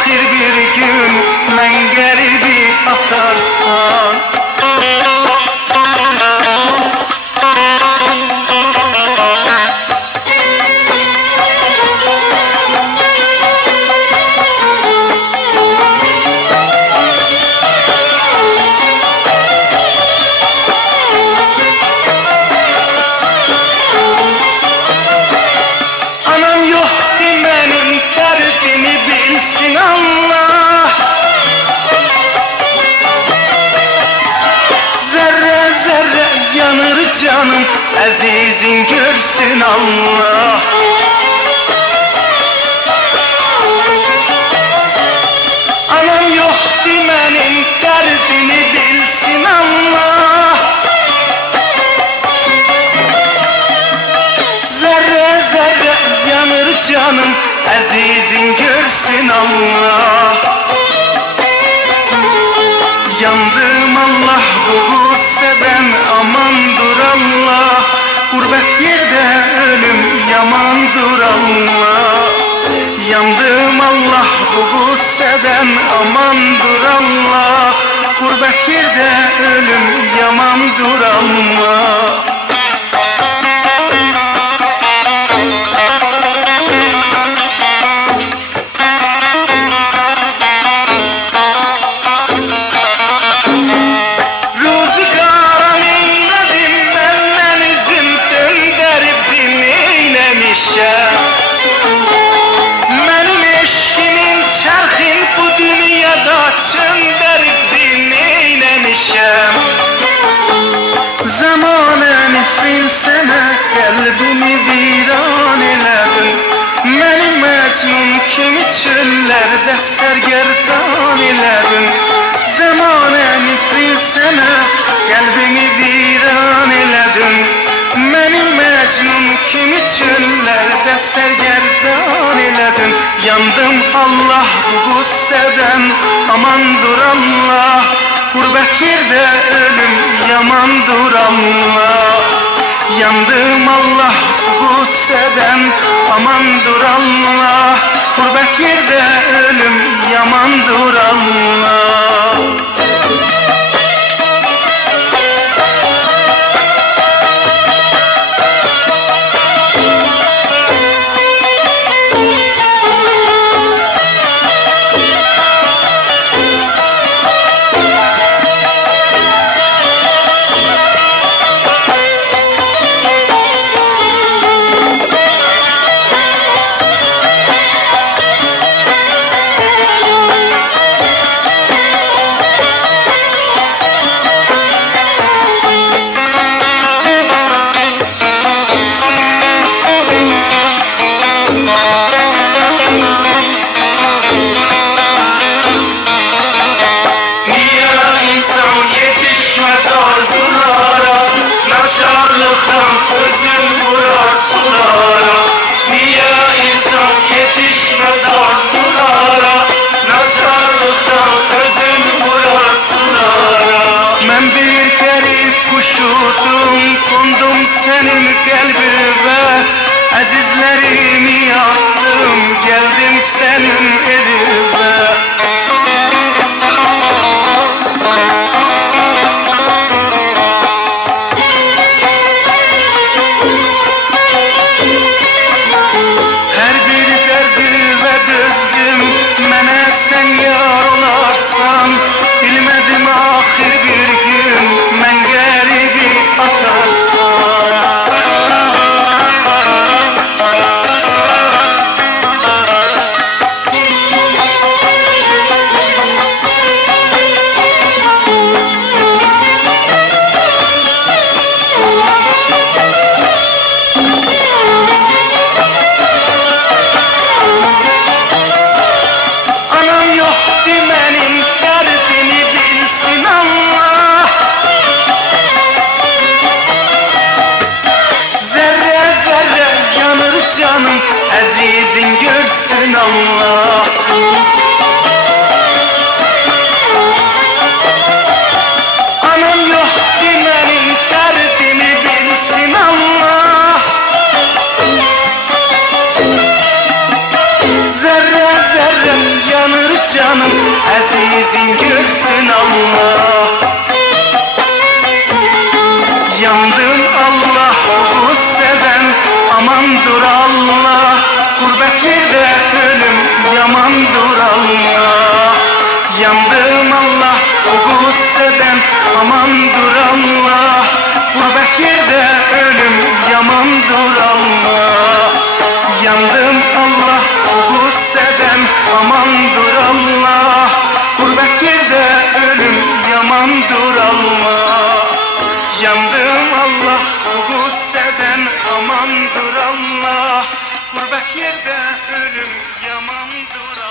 ahir bir gün mən qəribi atarsan. Canım əzizin görsün Allah. Anam yoxdur mənim dərdini bilsin Allah. Zərrə zərrə yanır canım əzizin görsün Allah. Yandım Allah bu qüssədən amandır Allah. Qurbət yerdə ölüm yamandır Allah. Yandım Allah bu qüssədən amandır Allah. Qurbət yerdə ölüm yamandır Allah. Mənim eşkimin çərxin bu dünyada çöndəribdi neyləmişəm. Zamanə nifrin sənə qəlbimi viran elədin. Məni məcnun kimi çöllərdə sərgərdan elədin. Zamanə nifrin sənə qəlbimi viran elədin. Məni məcnun kimi çöllərdə sərgərdan elədin. Yandım Allah bu qüssədən amandır Allah. Qurbət yerdə ölüm yamandır Allah. Yandım Allah bu qüssədən amandır Allah. Qurbət yerdə ölüm yamandır Allah. Kondum senin kalbime, azizlerimi attım, geldim senin evine. Her bir derdime dözdüm, mene sen yar olarsan. Bilmedim ahir bir gün, men garibi atarsan. Azizin görsün Allah. Anam yok demenin derdini bilsin Allah. Zerre zerre yanır canım azizin görsün Allah. Yandım Allah bu seven amandır Allah. Gurbet yerde ölüm yamandır Allah. Yandım Allah bu seven amandır Allah. Gurbet yerde ölüm yamandır Allah. Yandım Allah bu seven amandır Allah. Gurbet yerde ölüm yamandır Allah. Yandım Allah bu seven amandır Allah. Gurbet yerde ölüm yamandır Allah.